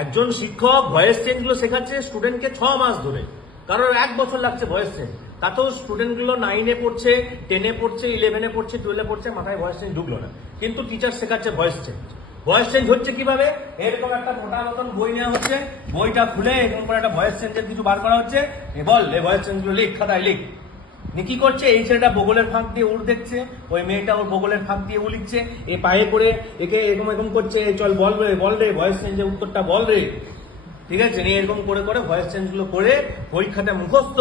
একজন শিক্ষক voice change গুলো শেখাচ্ছে স্টুডেন্টকে 6 মাস ধরে, কারোর 1 বছর লাগছে ভয়েস চেঞ্জ। তাতেও স্টুডেন্ট গুলো 9-এ পড়ছে, 10-এ পড়ছে, 11-এ পড়ছে, 12-এ পড়ছে, মাথায় ভয়েস চেঞ্জ ঢুকলো না, কিন্তু টিচার শেখাচ্ছে ভয়েস চেঞ্জ। ভয়েস চেঞ্জ হচ্ছে কিভাবে? এরকম একটা মোটা মতন বই নেওয়া হচ্ছে, বইটা খুলে এরকম করে একটা ভয়েস চেঞ্জের কিছু বার করা হচ্ছে, বল এই ভয়েস চেঞ্জ গুলো লিখ, খাতায় লিখ। কি করছে? এই ছেলেটা বগলের ফাঁক দিয়ে উড় দেখছে, ওই মেয়েটা ওর বগলের ফাঁক দিয়ে উ লিখছে, এ পায়ে পড়ে একে এরকম এরকম করছে, চল বল রে ভয়েস চেঞ্জের উত্তরটা বল রে। ঠিক আছে, এরকম করে করে ভয়েস চেঞ্জ গুলো করে পরীক্ষাতে মুখস্থ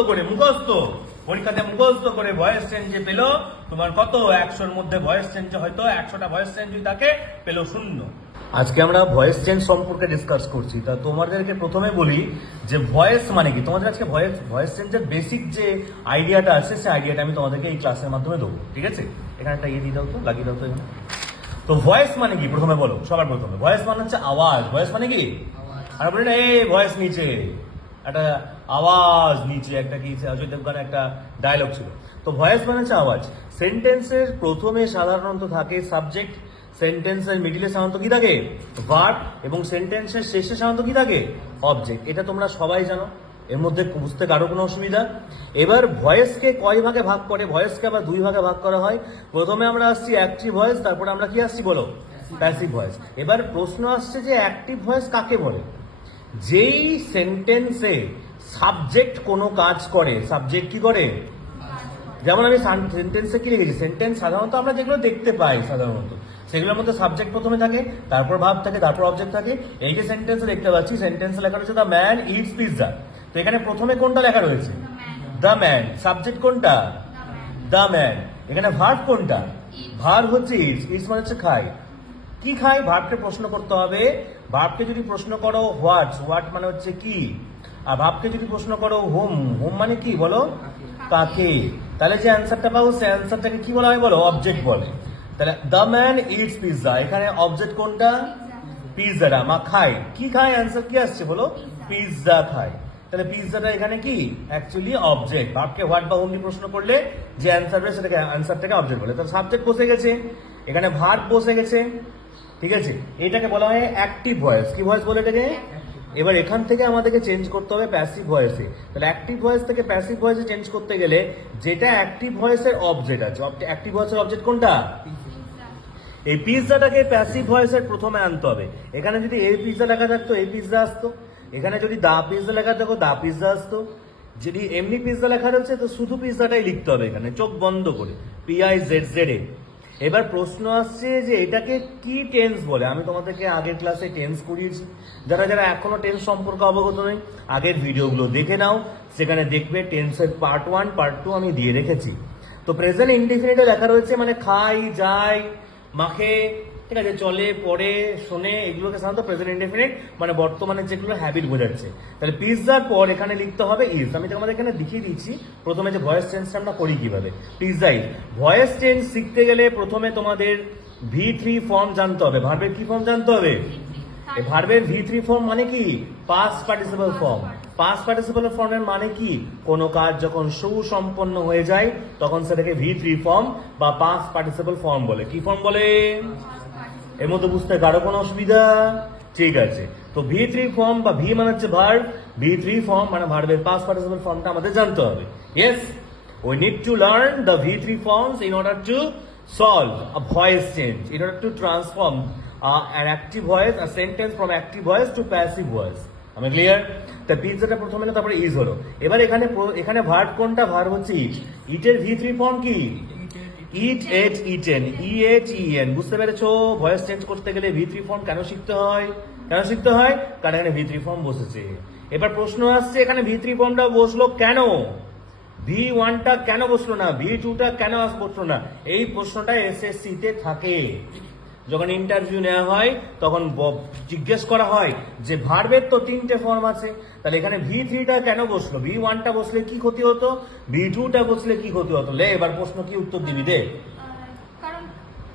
করে ভয়েস চেঞ্জে পেলো তোমার কত? 100-র মধ্যে ভয়েস চেঞ্জে হয়তো 100টা ভয়েস চেঞ্জ তাকে পেলো 0। আজকে আমরা ভয়েস চেঞ্জ সম্পর্কে ডিসকাস করছি। তা তোমাদেরকে প্রথমে বলি যে ভয়েস মানে কি। তোমাদের আজকে ভয়েস চেঞ্জের বেসিক যে আইডিয়াটা আছে সেই আইডিয়াটা আমি তোমাদেরকে এই ক্লাসের মাধ্যমে দেবো। ঠিক আছে, এখানে একটা দিয়ে দাও তো, লাগিয়ে দাও তো এখানে। তো ভয়েস মানে কি প্রথমে বলো, সবার প্রথমে ভয়েস মানে হচ্ছে আওয়াজ। ভয়েস মানে কি? আর বলি না এই ভয়েস নিচে, একটা আওয়াজ নিচে, একটা কি অজয় দেবগানের একটা ডায়লগ ছিল। তো ভয়েস মানে হচ্ছে আওয়াজ। সেন্টেন্সের প্রথমে সাধারণত থাকে সাবজেক্ট, সেন্টেন্সের মিডিলে সাধারণত কি থাকে? ভার্ব, এবং সেন্টেন্সের শেষে সাধারণত কি থাকে? অবজেক্ট। এটা তোমরা সবাই জানো, এর মধ্যে বুঝতে কারো কোনো অসুবিধা? এবার ভয়েসকে কয় ভাগে ভাগ করে? ভয়েসকে আবার 2 ভাগে ভাগ করা হয়। প্রথমে আমরা আসছি অ্যাক্টিভ ভয়েস, তারপরে আমরা কি আসছি বলো? Passive voice. এবার প্রশ্ন আসছে যে অ্যাক্টিভ ভয়েস কাকে বলে? যেই সেন্টেন্সে সাবজেক্ট কোনো কাজ করে। সাবজেক্ট কি করে? যেমন আমি সেন্টেন্সে কি লিখেছি, সেন্টেন্স সাধারণত আমরা যেগুলো দেখতে পাই সাধারণত সেগুলোর মধ্যে সাবজেক্ট প্রথমে থাকে, তারপর ভার্ব থাকে, তারপর অবজেক্ট থাকে। এই যে সেন্টেন্সে দেখতে পাচ্ছি, সেন্টেন্সে লেখা রয়েছে দ্য ম্যান ইটস পিৎজা। তো এখানে প্রথমে কোনটা লেখা রয়েছে? The man. সাবজেক্ট কোনটা? The man. এখানে ভার্ব কোনটা? ভার্ব হচ্ছে ইটস। ইটস মানে হচ্ছে খায়। কি খায়? ভার্বকে প্রশ্ন করতে হবে। ভার্বকে যদি প্রশ্ন করো হোয়াট মানে হচ্ছে কি, আর ভার্বকে যদি প্রশ্ন করো হোম মানে কি বলো? কাকে। তাহলে যে অ্যান্সারটা পাবো সেই অ্যান্সারটাকে কি বলা হয় বলো? অবজেক্ট বলে। তাহলে দ্য ম্যান ইটস পিৎজা, এখানে অবজেক্ট কোনটা? পিৎজাটা। মা খায়। কি খায়? অ্যান্সার কি আসছে বলো? পিৎজা খায়। তাহলে পিৎজাটা এখানে কি? Actually object. ভার্বকে হোয়াট বা হোম প্রশ্ন করলে যে অ্যান্সার হবে সেটাকে অ্যান্সারটাকে অবজেক্ট বলে। তাহলে সাবজেক্ট বসে গেছে, এখানে ভার্ব বসে গেছে। ঠিক আছে, এটাকে বলা হয় অ্যাক্টিভ ভয়েস। কি ভয়েস বলে এটাকে? এবার এখান থেকে আমাদেরকে চেঞ্জ করতে হবে প্যাসিভ ভয়েসে। তাহলে অ্যাক্টিভ ভয়েস থেকে প্যাসিভ ভয়েসে চেঞ্জ করতে গেলে যেটা অ্যাক্টিভ ভয়েসের অবজেক্ট আছে, অ্যাক্টিভ ভয়েসের অবজেক্ট কোনটা? এই পিৎজাটাকে প্যাসিভ ভয়েসের প্রথমে আনতে হবে। এখানে যদি এই পিৎজা লেখা থাকতো এই পিৎজা আসতো, এখানে যদি দা পিৎজা লেখা থাকতো দা পিৎজা আসতো। যদি এমনি পিৎজা লেখা রয়েছে তো শুধু পিৎজাটাই লিখতে হবে এখানে, চোখ বন্ধ করে, PIZZA। এবার প্রশ্ন আসছে যে এটাকে কি টেন্স বলে। আমি তোমাদেরকে আগের ক্লাসে টেন্স করিয়েছি। যারা যারা এখনো টেন্স সম্পর্কে অবগত নেই, আগের ভিডিওগুলো দেখে নাও, সেখানে দেখবে টেন্সের পার্ট 1 পার্ট 2 আমি দিয়ে রেখেছি। তো প্রেজেন্ট ইনডিফিনিটে লেখা রয়েছে মানে খাই, যায়, মাখে, ঠিক আছে, চলে, পড়ে, শোনে, এগুলোকে সাধারণত প্রেজেন্ট ইনডিফিনিট মানে বর্তমানে যেগুলো হ্যাবিট বোঝাচ্ছে। তাহলে পিৎজার পর এখানে লিখতে হবে ইজ। আমি তোমাদের এখানে দেখিয়ে দিচ্ছি প্রথমে যে ভয়েস চেঞ্জটা আমরা করি কিভাবে। Pizza is. ভয়েস চেঞ্জ শিখতে গেলে প্রথমে তোমাদের V3 ফর্ম জানতে হবে। ভার্বের কি ফর্ম জানতে হবে? এই ভার্বের V3 ফর্ম মানে কি? Past participle form. Past participle ফর্মের মানে কি? কোনো কাজ যখন সুসম্পন্ন হয়ে যায় তখন সেটাকে V3 ফর্ম বা পাস্ট পার্টিসিপল ফর্ম বলে। কি ফর্ম বলে? এর মধ্যে বুঝতে কারো কোনো অসুবিধা? ঠিক আছে, তো V3 ফর্ম বা ভি মানে হচ্ছে ভার্ব, V3 ফর্ম মানে ভার্বের পাস্ট পার্টিসিপল ফর্মটা আমাদের জানতে হবে। Yes, we need to learn the V3 forms in order to solve a voice change, in order to transform an active voice, a sentence from active voice to passive voice. আমি clear? তা পিৎজাটা প্রথমে না, তারপরে is হলো। এবার এখানে verb কোনটা? Verb হচ্ছে ইট। ইটের V3 ফর্ম কি? ইট, এট, ইটেন, EHEN। বুঝতে পেরেছো? ভয়েস চেঞ্জ করতে গেলে V3 ফর্ম কেন শিখতে হয়? কারণ এখানে V3 ফর্ম বসেছে। এবার প্রশ্ন আসছে এখানে V3 ফর্মটা বসলো কেন? V1টা কেন বসলো না? V2টা কেন বসলো না? এই প্রশ্নটা SSC তে থাকে। যখন ইন্টারভিউ নেওয়া হয় তখন জিজ্ঞেস করা হয় যে ভার্বের তো 3টে ফর্ম আছে, তাহলে এখানে V3টা কেন বসলো? V1টা বসলে কি ক্ষতি হতো? V2টা বসলে কি ক্ষতি হতো? লে এবার প্রশ্ন কি উত্তর দিবি? দে। কারণ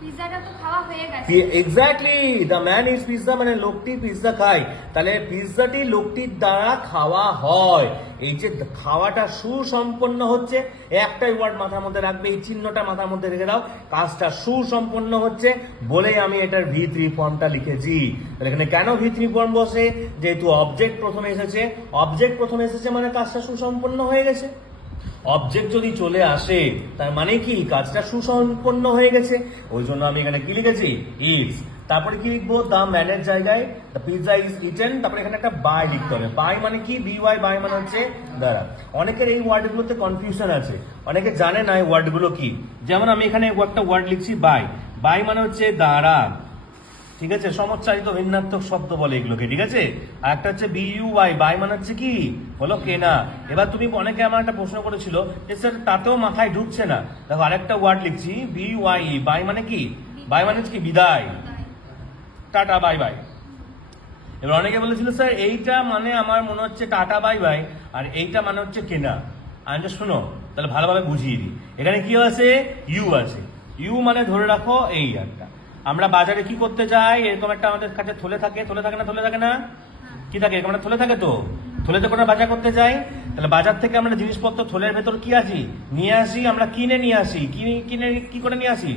পিৎজাটা তো খাওয়া হয়ে গেছে। Exactly, the man is pizza মানে লোকটি পিৎজা খায়, তাহলে পিৎজাটি লোকটির দ্বারা খাওয়া হয়। এই যে খাওয়াটা সুসম্পন্ন হচ্ছে, একটাই ওয়ার্ড মাথার মধ্যে রাখবে, এই চিহ্নটা মাথার মধ্যে রেখে দাও, কাজটা সুসম্পন্ন হচ্ছে বলেই আমি এটার V3 ফর্মটা লিখেছি। তাহলে এখানে কেন V3 ফর্ম বসে? যেহেতু অবজেক্ট প্রথমে এসেছে, অবজেক্ট প্রথমে এসেছে মানে কাজটা সুসম্পন্ন হয়ে গেছে। অবজেক্ট যদি চলে আসে তার মানে কি কাজটা সুসম্পন্ন হয়ে গেছে, ওই জন্য আমি এখানে কি লিখেছি? ইটস। তারপরে কি লিখবো? দ্য ম্যানের জায়গায় দ্য পিৎজা ইজ ইটেন, তারপরে এখানে একটা বাই লিখতে হবে। বাই মানে কি? বিওয়াই, বাই মানে হচ্ছে দ্বারা। অনেকের এই ওয়ার্ডগুলোতে কনফিউশন আছে, অনেকে জানে না এই ওয়ার্ডগুলো কি। যেমন আমি এখানে একটা ওয়ার্ড লিখছি বাই, বাই মানে হচ্ছে দ্বারা, ঠিক আছে, সমচ্চারিত ভিন্নাত্মক শব্দ বলে এগুলোকে, ঠিক আছে। আর একটা হচ্ছে বিইউআই, বাই মানে হচ্ছে কি? হলো কেনা। এবার তুমি অনেকে আমার একটা প্রশ্ন করেছিল যে স্যার তাতেও মাথায় ঢুকছে না, দেখো আরেকটা ওয়ার্ড লিখছি বিইউআই, বাই মানে কি? বাই মানে হচ্ছে কি? বিদায়, টাটা বাই বাই। এবার অনেকে বলেছিল স্যার এইটা মানে আমার মনে হচ্ছে টাটা বাই বাই, আর এইটা মানে হচ্ছে কেনা। আমি যে শোনো তাহলে ভালোভাবে বুঝিয়ে দিই। এখানে কি আছে? ইউ আছে। ইউ মানে ধরে রাখো এই একটা, আমরা বাজারে কি করতে যাই, এরকম একটা আমাদের কাছে থলে থাকে, থলে থাকে না? থলে থাকে না? কি থাকে? এরকম একটা থলে থাকে তো, থলেতে করে বাজার করতে যাই। তাহলে বাজার থেকে আমরা জিনিসপত্র থলের ভেতর কি আসি? নিয়ে আসি, আমরা কিনে নিয়ে আসি। কিনে কি করে নিয়ে আসি?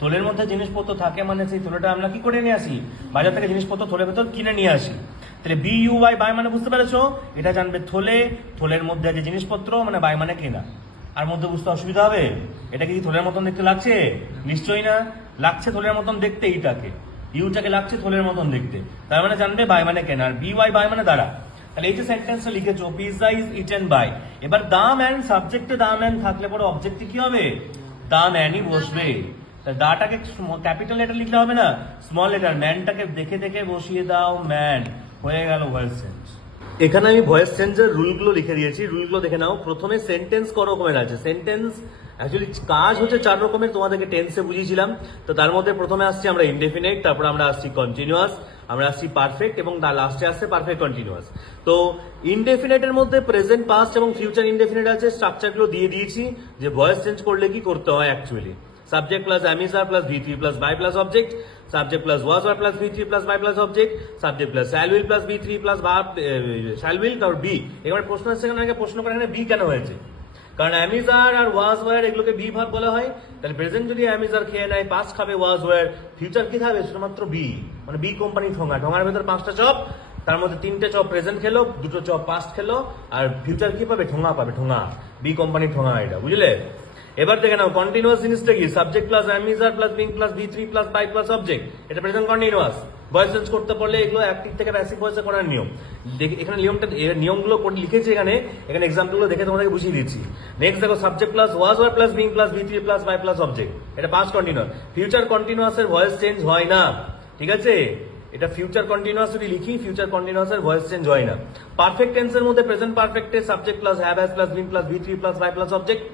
থলের মধ্যে জিনিসপত্র থাকে মানে সেই থলেটা আমরা কি করে নিয়ে আসি? বাজার থেকে জিনিসপত্র থলের ভেতর কিনে নিয়ে আসি। তাহলে বিইউআই, বাই মানে বুঝতে পেরেছো? এটা জানবে থলে, থলের মধ্যে আছে জিনিসপত্র মানে বাই মানে কেনা। আর মধ্যে বুঝতে অসুবিধা হবে? এটা কি থলের মতন দেখতে লাগছে? নিশ্চয়ই না। লাগছে থলের মতন দেখতে এইটাকে, ইউটাকে লাগছে থলের মতন দেখতে, তার মানে জানবে বাই মানে কেনা। আর বিওয়াই, বাই মানে দ্বারা। তাহলে এই যে সেন্টেন্সটা লিখেছো পিৎজা ইজ ইটেন বাই, এবার দা ম্যান, সাবজেক্টে দা ম্যান থাকলে পরে অবজেক্টে কি হবে? দা ম্যানই বসবে। দাটাকে ক্যাপিটাল লেটার লিখলে হবে না, স্মল লেটার। ম্যানটাকে দেখে দেখে বসিয়ে দাও, ম্যান, হয়ে গেল ভয়েস চেঞ্জ। এখানে আমি ভয়েস চেঞ্জের রুলগুলো লিখে দিয়েছি, রুলগুলো দেখে নাও। প্রথমে সেন্টেন্স ক রকমের আছে? সেন্টেন্স অ্যাকচুয়ালি কাজ হচ্ছে 4 রকমের, তোমাদেরকে টেন্সে বুঝিয়েছিলাম। তো তার মধ্যে প্রথমে আসছি আমরা ইনডেফিনাইট, তারপর আমরা আসছি কন্টিনিউয়াস, আমরা আসছি পারফেক্ট, এবং তার লাস্টে আসছে পারফেক্ট কন্টিনিউয়াস। তো ইনডেফিনাইটের মধ্যে প্রেজেন্ট, পাস্ট এবং ফিউচার ইনডেফিনাইট আছে। স্ট্রাকচারগুলো দিয়ে দিয়েছি যে ভয়েস চেঞ্জ করলে কি করতে হয় actually. Subject plus am is are plus V3 plus by plus object, subject plus was were plus V3 plus by plus object, subject plus shall will plus V3 plus shall will তারপর B। এবার প্রশ্ন আসছে কেন, প্রশ্ন করে এখানে B কেন হয়েছে? কারণ am is are R was were এগুলোকে B ভাগ বলা হয়। তাহলে প্রেজেন্ট যদি am is are খেয়ে নেয়, পাস্ট খাবে was were, ফিউচার কি খাবে? শুধুমাত্র B, মানে B কোম্পানি ঠোঙা। ঠোঙার ভেতর 5টা চপ, তার মধ্যে 3টে চপ প্রেজেন্ট খেলো, 2টো চপ পাস্ট খেলো, আর ফিউচার কি পাবে? ঠোঙা পাবে, ঠোঙা। B কোম্পানি ঠোঙা, এটা বুঝলে? এবার দেখে নাও কন্টিনিউয়াস জিনিসটা কি? Subject plus am is are plus being plus V3 plus by plus object, এটা প্রেজেন্ট কন্টিনিউয়াস। ভয়েস চেঞ্জ করতে পারলে এগুলো অ্যাক্টিভ থেকে প্যাসিভ ভয়েসে করার নিয়ম। এখানে নিয়মগুলো লিখেছি, এখানে এক্সাম্পলগুলো দেখে তোমাদেরকে বুঝিয়ে দিচ্ছি। নেক্সট দেখো, subject plus was were plus being plus V3 plus by plus object, এটা পাস্ট কন্টিনিউয়াস। ফিউচার কন্টিনিউয়াসের ভয়েস চেঞ্জ হয় না, ঠিক আছে? এটা ফিউচার কন্টিনিউয়াস যদি লিখি, ফিউচার কন্টিনিউয়াসের ভয়েস চেঞ্জ হয় না। পারফেক্ট টেন্সের মধ্যে প্রেজেন্ট পারফেক্টে subject plus have has plus been plus V3 plus by plus object.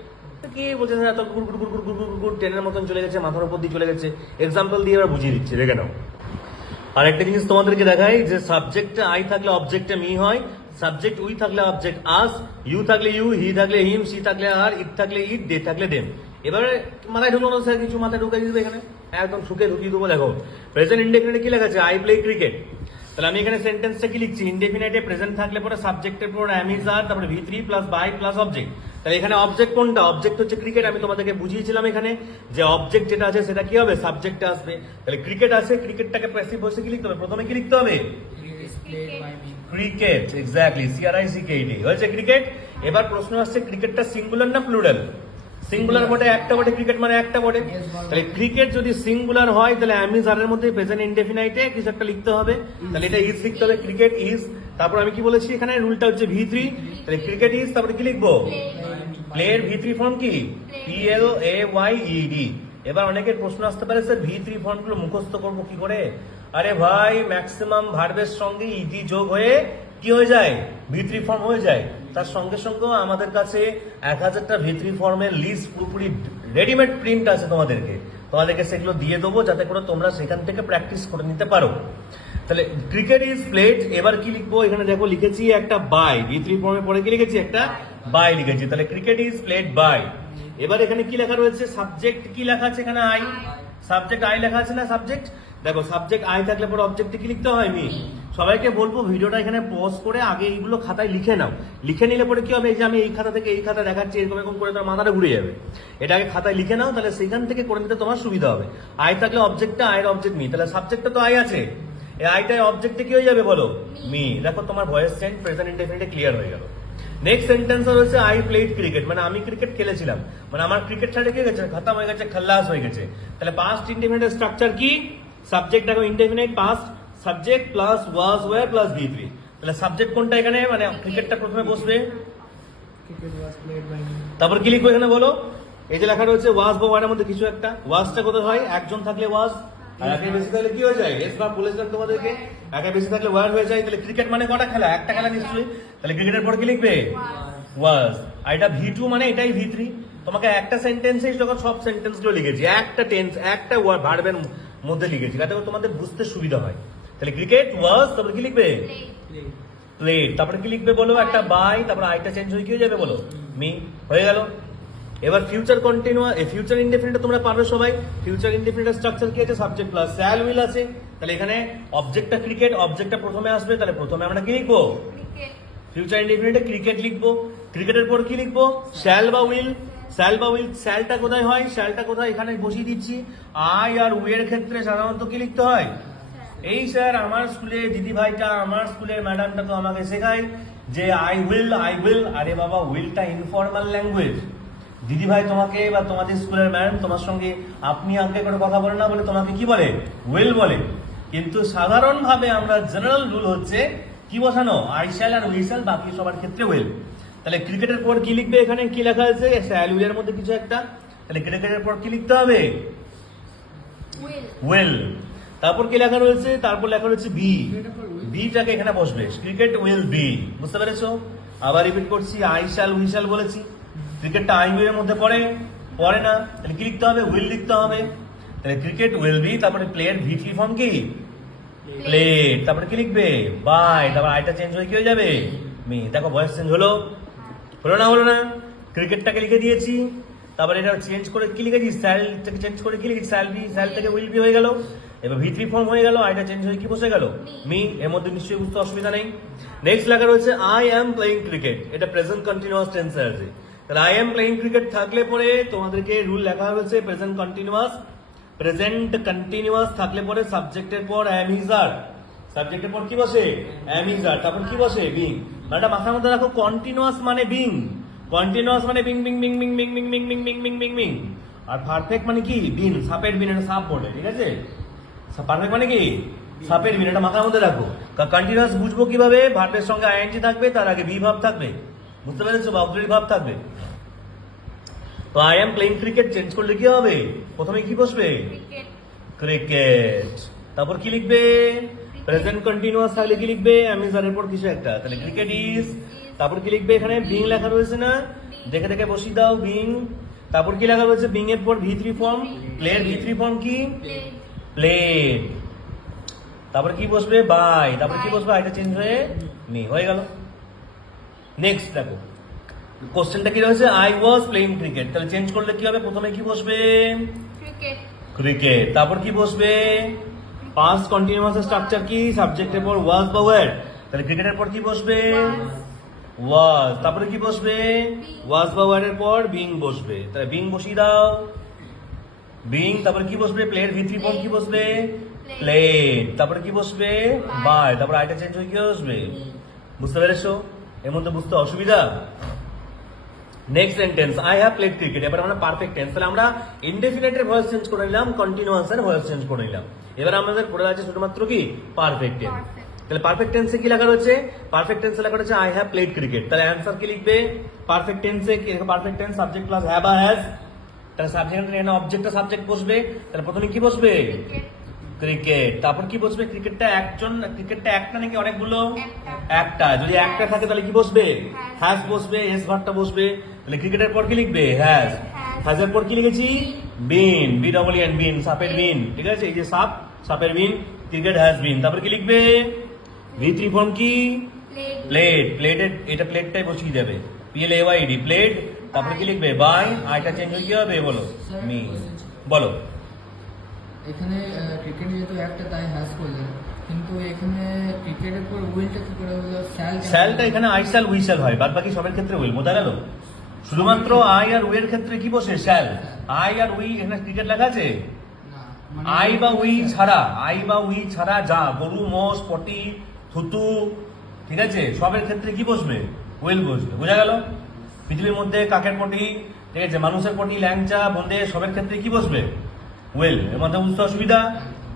কি বলছে এত গুড় ট্রেনের মতন চলে গেছে, মাথার উপর দিয়ে চলে গেছে। এক্সাম্পল দিয়ে এবার বুঝিয়ে দিচ্ছি, দেখে নাও। আর একটা জিনিস তোমাদেরকে দেখাই যে সাবজেক্টে আই থাকলে অবজেক্টে মি হয়, সাবজেক্ট উই থাকলে অবজেক্ট আস, ইউ থাকলে ইউ, হি থাকলে হিম, সি থাকলে আর, ইট থাকলে ইট, দে থাকলে দেম। এবারে মাথায় ঢুকলো না স্যার, কিছু মাথায় ঢুকাই দিবে এখানে, একদম ঢুকিয়ে দেবো। দেখো প্রেজেন্ট ইনডেফিনিটে কি লেখা আছে? I play cricket. তাহলে আমি এখানে সেন্টেন্সটা কি লিখছি? ইনডেফিনিটে প্রেজেন্ট থাকলে পরে সাবজেক্টের পর am is are, তারপরে V3 plus by plus object. তাহলে এখানে অবজেক্ট কোনটা? অবজেক্ট হচ্ছে ক্রিকেট। আমি তোমাদেরকে বুঝিয়েছিলাম এখানে যে অবজেক্ট যেটা আছে সেটা কি হবে? সাবজেক্টে আসবে। তাহলে ক্রিকেট আছে, ক্রিকেটটাকে প্যাসিভ ভয়েসে কি লিখতে হবে? প্রথমে কি লিখতে হবে? ক্রিকেট, এক্স্যাক্টলি, CRICKET হয়েছে ক্রিকেট। এবার প্রশ্ন আসছে ক্রিকেটটা সিঙ্গুলার না প্লুরাল? সিঙ্গুলার বটে, একটা বটে, ক্রিকেট মানে একটা বটে। তাহলে ক্রিকেট যদি সিঙ্গুলার হয় তাহলে am is are এর মধ্যে প্রেজেন্ট ইনডেফিনাইটে কিছু একটা লিখতে হবে। তাহলে এটা ইজ লিখতে হবে, ক্রিকেট ইজ। তারপর আমি কি বলেছি এখানে রুলটা হচ্ছে V3, তাহলে ক্রিকেট ইজ, তারপরে কি লিখবো? প্লের V3 ফর্ম কি? PLAYED। এবার অনেকের প্রশ্ন আসতে পারে স্যার V3 ফর্মগুলো মুখস্থ করবো কি করে? আরে ভাই, ম্যাক্সিমাম ভার্বের সঙ্গে ইডি যোগ হয়ে কি হয়ে যায়? V3 ফর্ম হয়ে যায়। তার সঙ্গে সঙ্গে আমাদের কাছে 1000টা V3 ফর্মের লিস্ট পুরোপুরি রেডিমেড প্রিন্ট আছে, তোমাদেরকে সেগুলো দিয়ে দেবো যাতে করে তোমরা সেখান থেকে প্র্যাকটিস করে নিতে পারো। তাহলে ক্রিকেট ইজ প্লেড, এবার কি লিখবো? এখানে দেখো লিখেছি একটা বাই, V3 ফর্মে পরে কি লিখেছি? একটা বাই লিখেছি। তাহলে ক্রিকেট ইজ প্লেড বাই। এবার এখানে কি লেখা রয়েছে? সাবজেক্ট কি লেখা আছে এখানে? আই। সাবজেক্ট আই লেখা আছে না সাবজেক্ট, দেখো সাবজেক্ট আই থাকলে পরে অবজেক্টে কি লিখতে হয় মি। সবাইকে বলবো ভিডিওটা এখানে পজ করে আগে এইগুলো খাতায় লিখে নাও, লিখে নিলে পরে কি হবে, এই যে আমি এই খাতা থেকে এই খাতা দেখাচ্ছি এরকম এরকম করে তোমার মাথাটা ঘুরে যাবে। এটা আগে খাতায় লিখে নাও, তাহলে সেখান থেকে করে নিতে তোমার সুবিধা হবে। আই থাকলে অবজেক্টটা, আয়ের অবজেক্ট মি, তাহলে সাবজেক্টটা তো আই আছে, এই আইটাই অবজেক্টে কি হয়ে যাবে বলো, মি। দেখো তোমার ভয়েস চেঞ্জ প্রেজেন্ট ইনডেফিনিটে ক্লিয়ার হয়ে গেল। নেক্সট সেন্টেন্স হচ্ছে আই প্লেড ক্রিকেট, মানে আমি ক্রিকেট খেলেছিলাম, মানে আমার ক্রিকেট ছাড়ে কি গেছে, খতম হয়ে গেছে, খাল্লাস হয়ে গেছে। তাহলে পাস্ট ইনডেফিনিটের স্ট্রাকচার কি, সাবজেক্ট দেখো indefinite past, subject plus was wire plus V3। তাহলে সাবজেক্ট কোনটা এখানে, মানে ক্রিকেটটা প্রথমে বসবে, তারপর কি লিখবো এখানে বলো, এই যে লেখা রয়েছে ওয়াজ বা ওয়ারের মধ্যে কিছু একটা, ওয়াজটা কোথায় হয়, একজন থাকলে ওয়াজ, আর একের বেশি থাকলে কি হয়ে যায়, এস বা বলেছিলাম তোমাদেরকে, একের বেশি থাকলে ওয়ার হয়ে যায়। তাহলে ক্রিকেট মানে কটা খেলা, একটা খেলা নিশ্চয়ই, তাহলে ক্রিকেটের পর কি লিখবে, ওয়াজ। আর এটা V2 মানে এটাই V3। তোমাকে একটা সেন্টেন্সে যখন সব সেন্টেন্স গুলো লিখেছি, একটা টেন্স একটা ভার্বের মধ্যে লিখেছি, যাতে তোমাদের বুঝতে সুবিধা হয়। তাহলে ক্রিকেট ওয়াজ, তারপরে কি লিখবে, প্লেড, তারপরে কি লিখবে বলো, একটা বাই, তারপরে আইটা চেঞ্জ হয়ে কি হয়ে যাবে বলো, মি, হয়ে গেল। এবার ফিউচার কন্টিনিউয়াস, ফিউচার ইনডেফিনিট তোমরা পারবে সবাই। ফিউচার ইনডেফিনিটের স্ট্রাকচার কি আছে, সাবজেক্ট প্লাস শ্যাল উইল আছে। তাহলে এখানে অবজেক্টটা ক্রিকেট, অবজেক্টটা প্রথমে আসবে, তাহলে প্রথমে আমরা কি লিখবো, ফিউচার ইনডেফিনিটে ক্রিকেট লিখবো। ক্রিকেটের পর কি লিখবো, শ্যাল বা উইল, শ্যাল বা উইল, শ্যালটা কোথায় হয়, শ্যালটা কোথায় এখানে বসিয়ে দিচ্ছি। আই আর উইয়ের ক্ষেত্রে সাধারণত কি লিখতে হয়, এই স্যার আমার স্কুলে দিদি ভাইটা, আমার স্কুলের ম্যাডামটা তো আমাকে শেখায় যে আই উইল, আই উইল। আরে বাবা, উইলটা ইনফর্মাল ল্যাঙ্গুয়েজ, দিদি ভাই তোমাকে বা তোমাদের স্কুলের ম্যাম তোমার সঙ্গে আপনি আগে করে কথা বলে না, বলে তোমাকে কি বলে, উইল বলে। কিন্তু সাধারণভাবে আমরা জেনারেল রুল হচ্ছে কি বসানো, আই শ্যাল আর উই শ্যাল, বাকি সবার ক্ষেত্রে উইল। তাহলে ক্রিকেটের পর কি লিখবে, এখানে কি লেখা আছে, শ্যাল উইলের মধ্যে কিছু একটা, তাহলে ক্রিকেটের পর কি লিখতে হবে, উইল। তারপর কি লেখা রয়েছে, তারপর লেখা রয়েছে বি, বিটাকে এখানে বসবে, ক্রিকেট উইল বি। বুঝতে পেরেছো? আবার রিপিট করছি, আই শ্যাল উই শ্যাল বলেছি, ক্রিকেটটা আই উইল এর মধ্যে পড়ে না, তাহলে কি লিখতে হবে, উইল লিখতে হবে। তাহলে ক্রিকেট উইল বি, তারপরে প্লেয়ার V3 ফর্ম কি, প্লেড, তারপরে কি লিখবে, বাই, তারপর আইটা চেঞ্জ হয়ে কি হয়ে যাবে, মি। দেখো ভয়েস চেঞ্জ হলো, হলো না, হলো না। ক্রিকেটটাকে লিখে দিয়েছি, তারপরে এটা চেঞ্জ করে কি লিখেছি, স্যালটাকে চেঞ্জ করে কি লিখেছি, স্যাল বি, স্যাল থেকে উইল বি হয়ে গেল। এবার V3 ফর্ম হয়ে গেল, আইটা চেঞ্জ হয়ে কি বসে গেল, মি। এর মধ্যে নিশ্চয়ই বুঝতে অসুবিধা নেই। নেক্সট লেখা রয়েছে আই অ্যাম প্লেইং ক্রিকেট, এটা প্রেজেন্ট কন্টিনিউয়াস টেন্সে আছে। তাহলে আই এম প্লেইং ক্রিকেট থাকলে পরে তোমাদেরকে রুল লেখা হয়েছে প্রেজেন্ট কন্টিনিউয়াস। প্রেজেন্ট কন্টিনিউয়াস থাকলে পরে সাবজেক্টের পর অ্যাম ইজ আর, সাবজেক্টের পর কি বসে, অ্যাম ইজ আর, তারপর কি বসে, বিং। এটা মাথার মধ্যে রাখো, কন্টিনিউয়াস মানে বিং, কন্টিনিউয়াস মানে being being being being being being being being being being being being. আর পারফেক্ট মানে কি, বিন, সাপের বিন, এটা সাপ বলে, ঠিক আছে। পারফেক্ট মানে কি, সাপের বিন, এটা মাথার মধ্যে রাখো। কন্টিনিউয়াস বুঝবো কিভাবে, ভার্বের সঙ্গে আইএনজি থাকবে, তার আগে বি ভাব থাকবে, বুঝতে পেরেছো, বা অক্সিলারি ভাব থাকবে। তো I am playing cricket change করলে কি হবে, প্রথমে কি বসবে, ক্রিকেট, তারপর কি লিখবে, প্রেজেন্ট কন্টিনিউয়াস থাকলে কি লিখবে, অ্যাম ইজ আর এর পর কিছু একটা, তাহলে ক্রিকেট ইজ, তারপর কি লিখবে, এখানে বিং লেখা রয়েছে না, দেখে দেখে বসিয়ে দাও, বিং। তারপর কি লেখা রয়েছে, বিং এর পর V3 form, player V3 form কি, প্লেড, তারপর কি বসবে, বাই, তারপর কি বসবে, আইটা চেঞ্জ হয়ে মি, হয়ে গেল। নেক্সট দেখো কোশ্চেনটা কি রয়েছে, আই ওয়াজ প্লেইং ক্রিকেট, তাহলে চেঞ্জ করলে কি হবে, প্রথমে কি বসবে, ক্রিকেট, তারপর কি বসবে, পাস্ট কন্টিনিউয়াস স্ট্রাকচার কি, সাবজেক্টের পর ওয়াজ বা ওয়্যার, তাহলে ক্রিকেটের পর কি বসবে, ওয়াজ, তারপরে কি বসবে, ওয়াজ বা ওয়্যার এর পর বিং বসবে, তাহলে বিং বসিয়ে দাও, বিং, তারপরে কি বসবে, প্লেয়ার V3 ফর্ম কি বসবে, প্লেড, তারপরে কি বসবে, বাই, তারপর আইটা চেঞ্জ হয়ে কি বসবে। বুঝতে পেরেছো? এর মধ্যে বুঝতে অসুবিধা? Next sentence, I have played cricket. এবার আমরা পারফেক্ট টেন্স, তাহলে আমরা ইনডেফিনিটের ভয়েস চেঞ্জ করে নিলাম, কন্টিনিউয়াস এর ভয়েস চেঞ্জ করে নিলাম। এবার আমাদের পড়ে আছে শুধুমাত্র কি, পারফেক্ট টেন্স। তাহলে পারফেক্ট টেন্সে কি লেখা রয়েছে, পারফেক্ট টেন্সে লেখা রয়েছে আই হ্যাভ প্লেড ক্রিকেট। তাহলে অ্যান্সার কি লিখবে, পারফেক্ট টেন্সে perfect tense subject plus have বা হ্যাজ, তাহলে সাবজেক্ট এখানে অবজেক্টটা সাবজেক্ট বসবে, তাহলে প্রথমে কি বসবে, ক্রিকেট, তারপর কি বসবে, ক্রিকেটটা একজন, ক্রিকেটটা একটা নাকি অনেকগুলো, একটা, যদি একটা থাকে তাহলে কি বসবে, হ্যাজ বসবে, এস ভার্বটা বসবে। তাহলে ক্রিকেটের পর কি লিখবে, হ্যাজ, হ্যাজের পর কি লিখেছি, বিন, বি ডবল এন, বিন, সাপের বিন, ঠিক আছে, এই যে সাপ, সাপের বিন, ক্রিকেট হ্যাজ বিন, তারপর কি লিখবে, V3 ফর্ম কি, প্লেড, প্লেডের এটা প্লেডটাই বসিয়ে যাবে, PLAYD, প্লেড, তারপর কি লিখবে, বাই, আইটা চেঞ্জ হয়ে কি হবে বলো, মি, বলো। এখানে ক্রিকেট যেহেতু একটা তাই হ্যাশ করলেন, কিন্তু এখানে ক্রিকেটের পর উইলটা কি করে হলো? স্যালটা এখানে আই স্যাল উই স্যাল হয়, বাদ বাকি সবের ক্ষেত্রে উইল। বোঝা গেল? শুধুমাত্র আই আর উই এর ক্ষেত্রে কি বসে? স্যাল। আই আর উই এখানে ক্রিকেট লেখা আছে? আই বা উই ছাড়া যা গরু, মোষ, পটি, থুতু, ঠিক আছে, সবের ক্ষেত্রে কি বসবে? উইল বসবে। বোঝা গেল? পৃথিবীর মধ্যে কাকের পটি, ঠিক আছে, মানুষের পটি, ল্যাংচা, বন্ধে, সবের ক্ষেত্রে কি বসবে? উইল। এর মধ্যে বুঝতে অসুবিধা?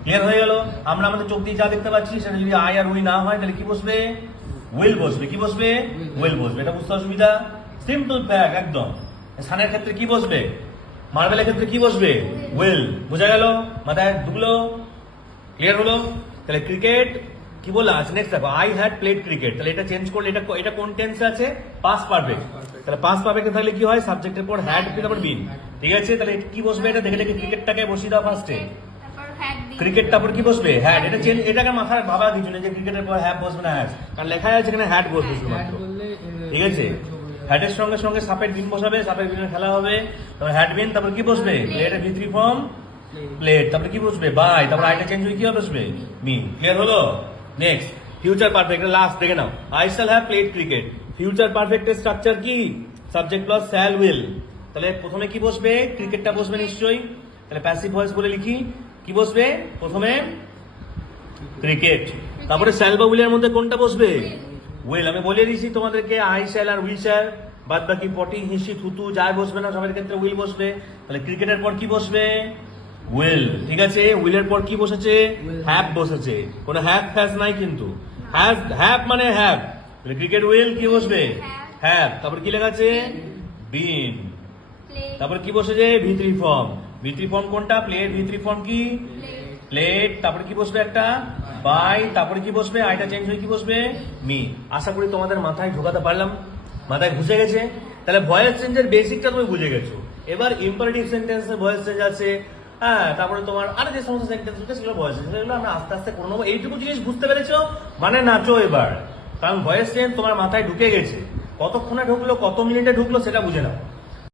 ক্লিয়ার হয়ে গেল? আমরা আমাদের চোখ দিয়ে যা দেখতে পাচ্ছি সেটা যদি আই আর উই না হয় তাহলে কি বসবে? উইল বসবে। কি বসবে? উইল বসবে। এটা বুঝতে অসুবিধা? সিম্পল ফ্যাক্ট একদম। সানের ক্ষেত্রে কি বসবে? মার্বেলের ক্ষেত্রে কি বসবে? উইল। বোঝা গেল? মাথায় ঢুকলো? ক্লিয়ার হলো? তাহলে ক্রিকেট কি বলা আছে? নেক্সট দেখো, আই হ্যাড প্লেড ক্রিকেট। তাহলে এটা চেঞ্জ করলে এটা কোন টেন্সে আছে? Past perfect. তাহলে পাস্ট পারফেক্টে তাহলে কি হয়? সাবজেক্টের পর হ্যাড তারপর বিন। ঠিক আছে, তাহলে কি বসবে? এটা দেখে দেখে ক্রিকেটটাকে বসিয়ে দাও ফার্স্টে। ক্রিকেট তারপর কি বসবে? হ্যাড। এটা চেঞ্জ, এটাকে মাথায় ভাবা কিছু নেই যে ক্রিকেটের পর হ্যাড বসবে না হ্যাজ, কারণ লেখা আছে এখানে হ্যাড বসবে শুধুমাত্র। ঠিক আছে, হ্যাডের সঙ্গে সঙ্গে সাপের বিন বসাবে, সাপের বিনের খেলা হবে, তারপর হ্যাড বিন, তারপর কি বসবে? প্লেটের ভিতরি ফর্ম প্লেট, তারপরে কি বসবে? বাই, তারপর আইটা চেঞ্জ হয়ে কি হবে? বসবে মি। ক্লিয়ার হলো? Next, future perfect. লাস্ট দেখে নাও, I shall have played cricket. Future পারফেক্টের স্ট্রাকচার কি? Subject plus shall will. তাহলে প্রথমে কি বসবে? ক্রিকেটটা বসবে নিশ্চয়ই। তাহলে প্যাসিভ ভয়েস বলে লিখি, কি বসবে? প্রথমে ক্রিকেট, তারপরে শ্যাল বা উইলের মধ্যে কোনটা বসবে? উইল। আমি বলে দিয়েছি তোমাদেরকে, আই শ্যাল আর উই শ্যাল, বাদ বাকি পটি, হিসি, থুতু যাই বসবে না সবার ক্ষেত্রে উইল বসবে। তাহলে ক্রিকেটের পর কি বসবে? উইল। ঠিক আছে, উইলের পর কি বসেছে? হ্যাভ বসেছে। কোনো হ্যাভ ফ্যাজ নাই কিন্তু, হ্যাভ মানে হ্যাভ। ক্রিকেট উইল কি বসবে? হ্যাভ। তারপর কি লেখা আছে? বিন। তারপর কি বসেছে? ভিতরি ফর্ম। ভিতরি ফর্ম কোনটা? প্লেট। ভিতরি ফর্ম কি? প্লেট। তারপরে কি বসবে? একটা বাই। তারপরে কি বসবে? আইটা চেঞ্জ হয়ে কি বসবে? মি। আশা করি তোমাদের মাথায় ঢোকাতে পারলাম, মাথায় ঘুষে গেছে। তাহলে ভয়েস চেঞ্জের বেসিকটা তুমি বুঝে গেছো। এবার ইম্পারেটিভ সেন্টেন্সে ভয়েস চেঞ্জ আছে, হ্যাঁ, তারপরে তোমার আরো যে সমস্ত সেন্টেন্স আছে সেগুলো ভয়েস চেঞ্জ, সেগুলো আমরা আস্তে আস্তে করে নেবো। এইটুকু জিনিস বুঝতে পেরেছো মানে নাচো এবার, কারণ ভয়েস চেঞ্জ তোমার মাথায় ঢুকে গেছে। কতক্ষণে ঢুকলো, কত মিনিটে ঢুকলো সেটা বুঝে নাও।